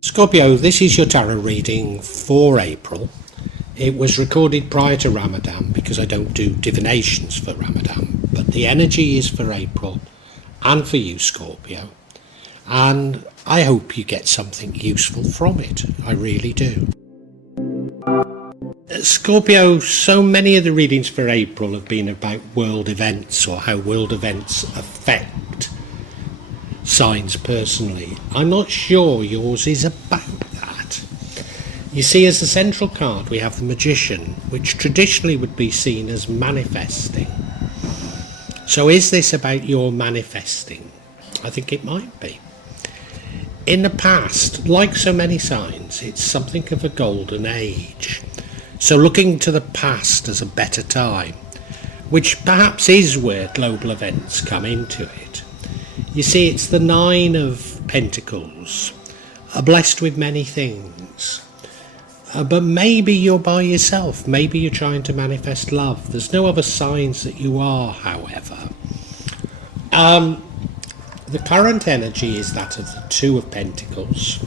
Scorpio, this is your tarot reading for April. It was recorded prior to Ramadan because I don't do divinations for Ramadan, but the energy is for April and for you, Scorpio, and I hope you get something useful from it. I really do. Scorpio, so many of the readings for April have been about world events or how world events affect signs personally. I'm not sure yours is about that. You see, as the central card we have the Magician, which traditionally would be seen as manifesting. So is this about your manifesting? I think it might be. In the past, like so many signs, it's something of a golden age. So looking to the past as a better time, which perhaps is where global events come into it. You see, it's the Nine of Pentacles, blessed with many things. But maybe you're by yourself. Maybe you're trying to manifest love. There's no other signs that you are, however. The current energy is that of the Two of Pentacles.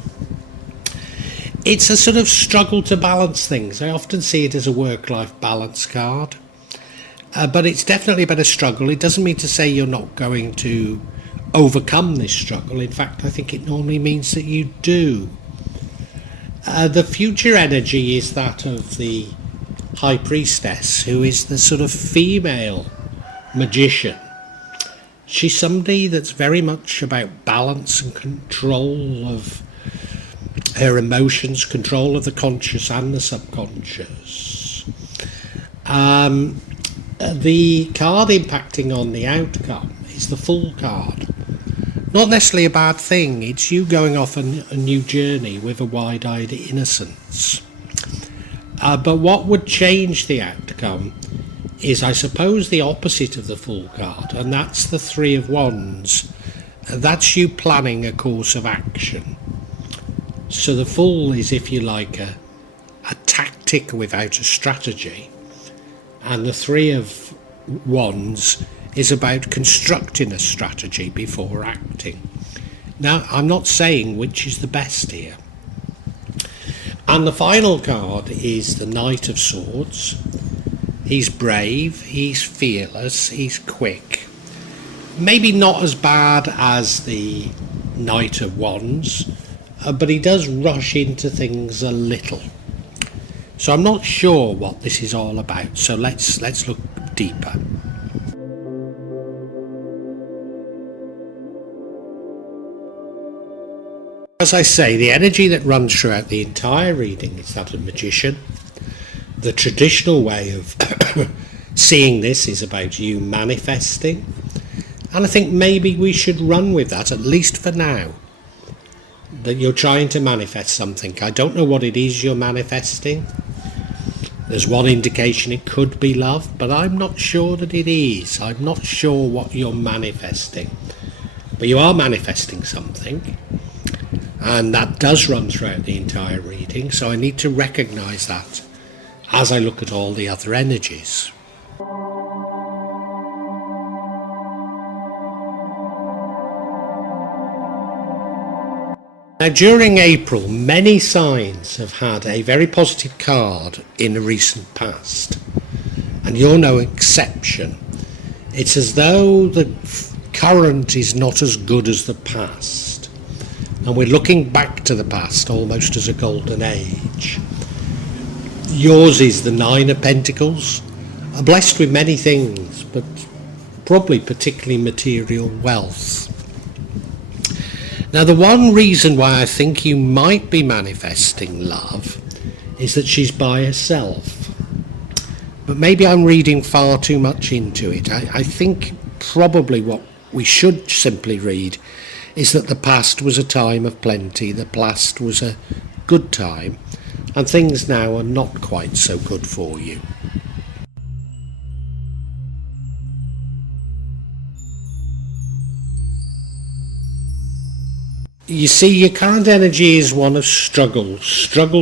It's a sort of struggle to balance things. I often see it as a work-life balance card. But it's definitely about a struggle. It doesn't mean to say you're not going to overcome this struggle. In fact, I think it normally means that you do. The future energy is that of the High Priestess, who is the sort of female magician. She's somebody that's very much about balance and control of her emotions, control of the conscious and the subconscious. The card impacting on the outcome is the Fool card. Not necessarily a bad thing, it's you going off a new journey with a wide-eyed innocence. But what would change the outcome is, I suppose, the opposite of the Fool card, and that's the Three of Wands. That's you planning a course of action. So the Fool is, if you like, a tactic without a strategy, and the Three of Wands is about constructing a strategy before acting. Now, I'm not saying which is the best here. And the final card is the Knight of Swords. He's brave, he's fearless, he's quick. Maybe not as bad as the Knight of Wands, but he does rush into things a little. So I'm not sure what this is all about, so let's look deeper. As I say, the energy that runs throughout the entire reading is that of Magician. The traditional way of seeing this is about you manifesting, and I think maybe we should run with that, at least for now, that you're trying to manifest something. I don't know what it is you're manifesting. There's one indication it could be love, but I'm not sure that it is. I'm not sure what you're manifesting, but you are manifesting something. And that does run throughout the entire reading, so I need to recognise that as I look at all the other energies. Now, during April, many signs have had a very positive card in the recent past, and you're no exception. It's as though the current is not as good as the past. And we're looking back to the past almost as a golden age. Yours is the Nine of Pentacles, blessed with many things, but probably particularly material wealth. Now, the one reason why I think you might be manifesting love is that she's by herself. But maybe I'm reading far too much into it. I think probably what we should simply read is that the past was a time of plenty, the past was a good time, and things now are not quite so good for you. You see, your current energy is one of struggle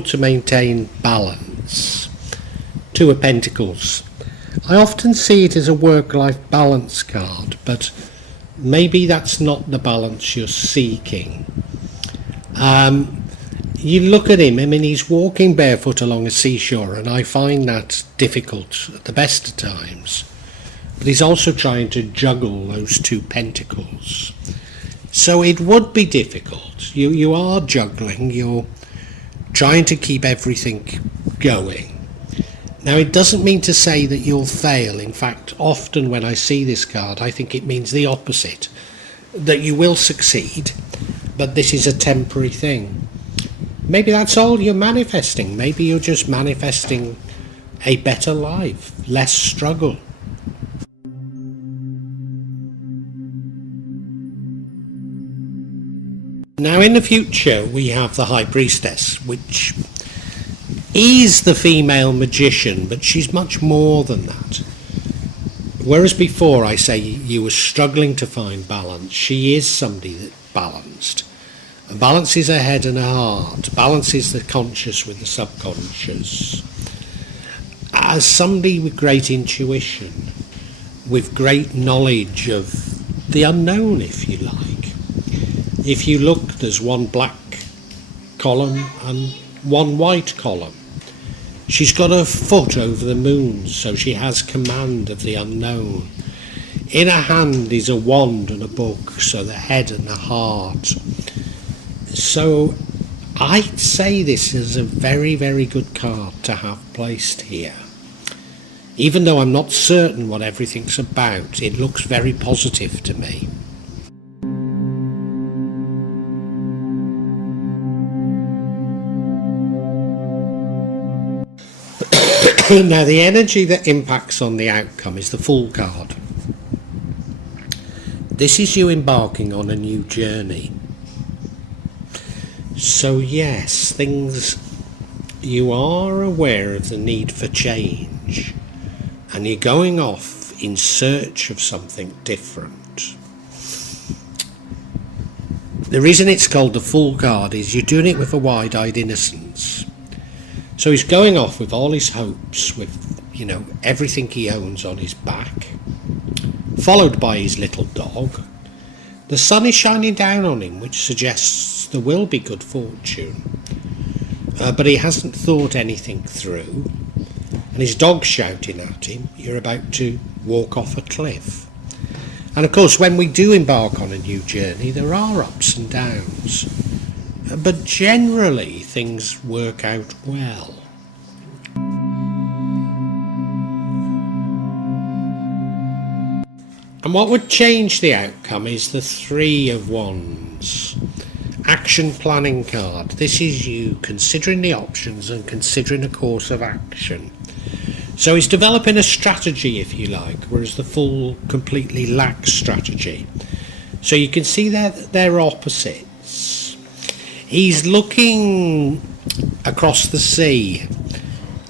to maintain balance. Two of Pentacles. I often see it as a work-life balance card, but maybe that's not the balance you're seeking. You look at him, I mean, he's walking barefoot along a seashore, and I find that difficult at the best of times. But he's also trying to juggle those two pentacles. So it would be difficult. You are juggling, you're trying to keep everything going. Now, it doesn't mean to say that you'll fail. In fact, often when I see this card, I think it means the opposite, that you will succeed, but this is a temporary thing. Maybe that's all you're manifesting. Maybe you're just manifesting a better life, less struggle. Now, in the future, we have the High Priestess, which is the female magician, but she's much more than that. Whereas before I say you were struggling to find balance, she is somebody that's balanced. And balances her head and her heart, balances the conscious with the subconscious. As somebody with great intuition, with great knowledge of the unknown, if you like. If you look, there's one black column and one white column. She's got her foot over the moon, so she has command of the unknown. In her hand is a wand and a book, so the head and the heart. So I'd say this is a very, very good card to have placed here. Even though I'm not certain what everything's about, it looks very positive to me. Now, the energy that impacts on the outcome is the Fool card. This is you embarking on a new journey. So yes, you are aware of the need for change, and you're going off in search of something different. The reason it's called the Fool card is you're doing it with a wide-eyed innocence. So he's going off with all his hopes, with, everything he owns on his back, followed by his little dog. The sun is shining down on him, which suggests there will be good fortune. But he hasn't thought anything through. And his dog's shouting at him, you're about to walk off a cliff. And of course, when we do embark on a new journey, there are ups and downs. But generally, things work out well. And what would change the outcome is the Three of Wands. Action planning card. This is you considering the options and considering a course of action. So he's developing a strategy, if you like, whereas the Fool completely lacks strategy. So you can see they're opposites. He's looking across the sea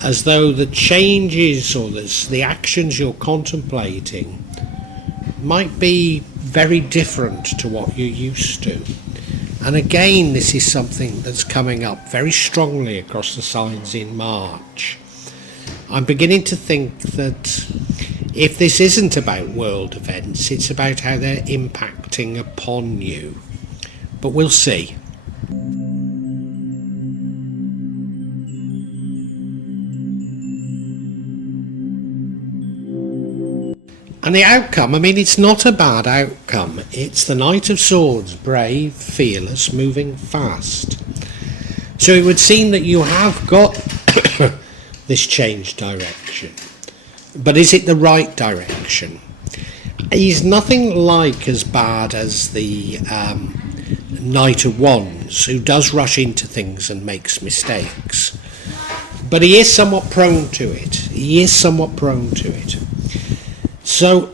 as though the changes or the actions you're contemplating might be very different to what you're used to. And again, this is something that's coming up very strongly across the signs in March. I'm beginning to think that if this isn't about world events, it's about how they're impacting upon you. But we'll see. And the outcome, it's not a bad outcome. It's the Knight of Swords, brave, fearless, moving fast. So it would seem that you have got this changed direction. But is it the right direction? He's nothing like as bad as the Knight of Wands, who does rush into things and makes mistakes. But he is somewhat prone to it. So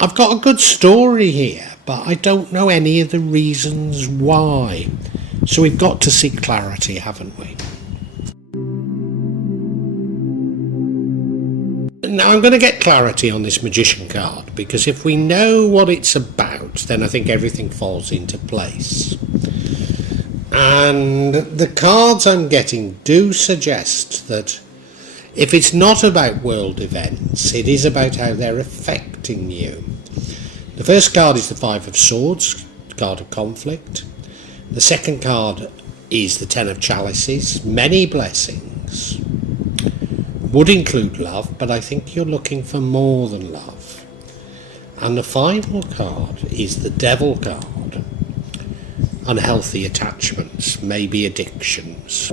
I've got a good story here, but I don't know any of the reasons why. So we've got to seek clarity, haven't we? Now I'm going to get clarity on this Magician card, because if we know what it's about, then I think everything falls into place. And the cards I'm getting do suggest that if it's not about world events, it is about how they're affecting you. The first card is the Five of Swords, card of conflict. The second card is the Ten of Chalices, many blessings. Would include love, but I think you're looking for more than love. And the final card is the Devil card. Unhealthy attachments, maybe addictions.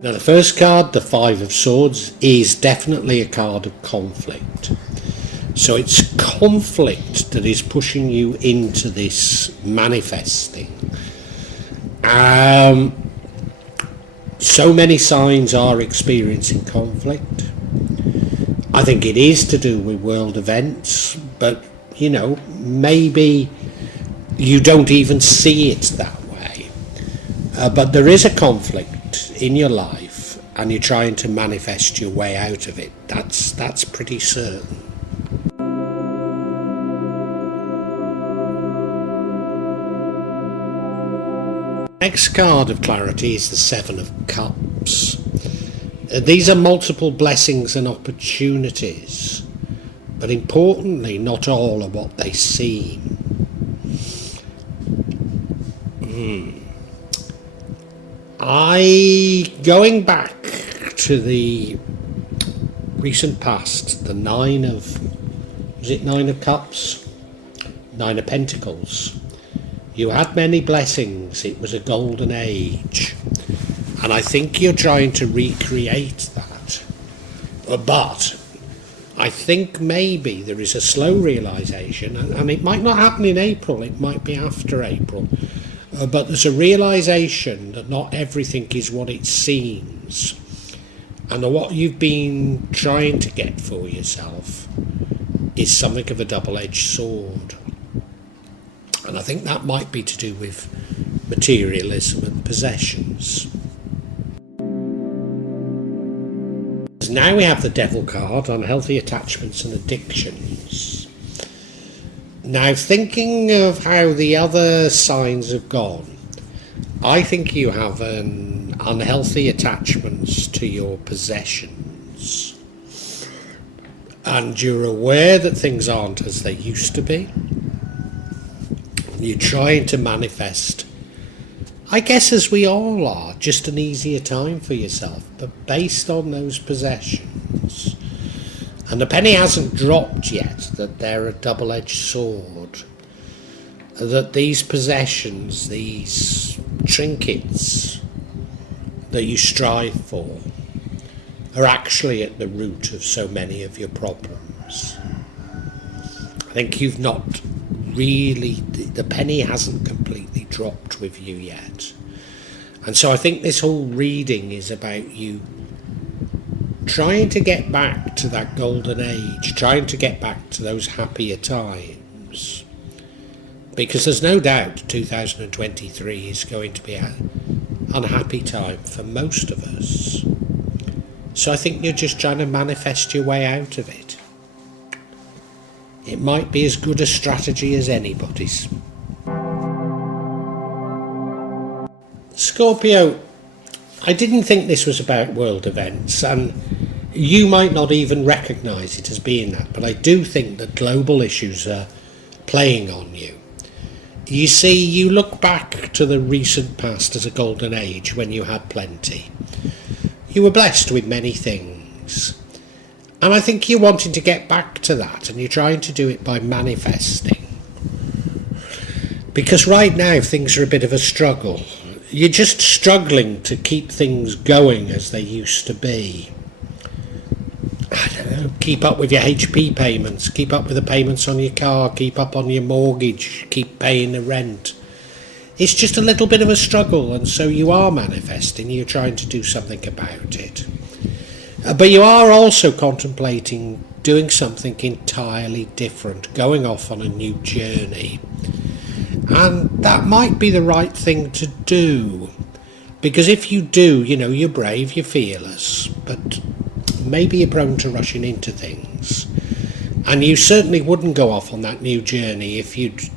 Now the first card, the Five of Swords, is definitely a card of conflict. So it's conflict that is pushing you into this manifesting. So many signs are experiencing conflict. I think it is to do with world events, but maybe you don't even see it that way. But there is a conflict in your life, and you're trying to manifest your way out of it. That's pretty certain. Next card of clarity is the Seven of Cups. These are multiple blessings and opportunities, but importantly, not all are what they seem. Going back to the recent past, the Nine of Cups? Nine of Pentacles. You had many blessings, it was a golden age, and I think you're trying to recreate that. But I think maybe there is a slow realisation, and it might not happen in April, it might be after April, but there's a realisation that not everything is what it seems, and that what you've been trying to get for yourself is something of a double-edged sword. And I think that might be to do with materialism and possessions. Now we have the Devil card, unhealthy attachments and addictions. Now, thinking of how the other signs have gone, I think you have an unhealthy attachments to your possessions. And you're aware that things aren't as they used to be. You're trying to manifest, I guess as we all are, just an easier time for yourself, but based on those possessions. And the penny hasn't dropped yet that they're a double-edged sword. That these possessions, these trinkets that you strive for, are actually at the root of so many of your problems. I think you've not really, the penny hasn't completely dropped with you yet. And so I think this whole reading is about you trying to get back to that golden age, trying to get back to those happier times. Because there's no doubt 2023 is going to be an unhappy time for most of us. So I think you're just trying to manifest your way out of it. It might be as good a strategy as anybody's. Scorpio, I didn't think this was about world events, and you might not even recognise it as being that, but I do think that global issues are playing on you. You see, you look back to the recent past as a golden age when you had plenty. You were blessed with many things. And I think you're wanting to get back to that, and you're trying to do it by manifesting. Because right now things are a bit of a struggle. You're just struggling to keep things going as they used to be. I don't know, keep up with your HP payments, keep up with the payments on your car, keep up on your mortgage, keep paying the rent. It's just a little bit of a struggle, and so you are manifesting, you're trying to do something about it. But you are also contemplating doing something entirely different, going off on a new journey. And that might be the right thing to do. Because if you do, you're brave, you're fearless, but maybe you're prone to rushing into things. And you certainly wouldn't go off on that new journey if you'd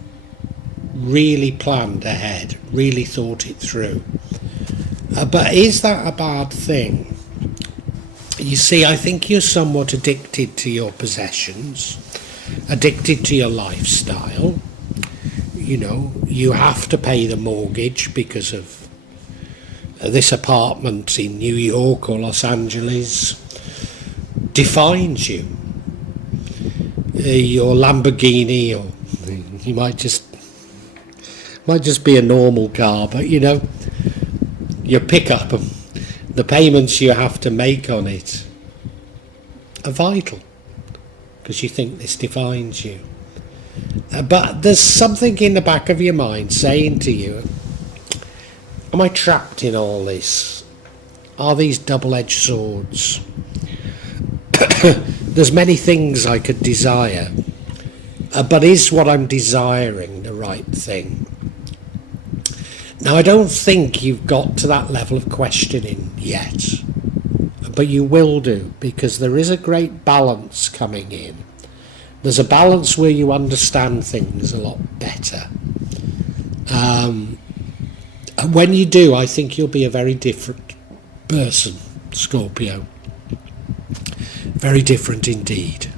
really planned ahead, really thought it through. But is that a bad thing? You see, I think you're somewhat addicted to your possessions, addicted to your lifestyle. you know, you have to pay the mortgage because of this apartment in New York or Los Angeles defines you. Your Lamborghini, or you might just be a normal car, but you know, your pickup, the payments you have to make on it are vital because you think this defines you. But there's something in the back of your mind saying to you, am I trapped in all this? Are these double-edged swords? There's many things I could desire, but is what I'm desiring the right thing? Now, I don't think you've got to that level of questioning yet, but you will do, because there is a great balance coming in. There's a balance where you understand things a lot better. And when you do, I think you'll be a very different person, Scorpio. Very different indeed.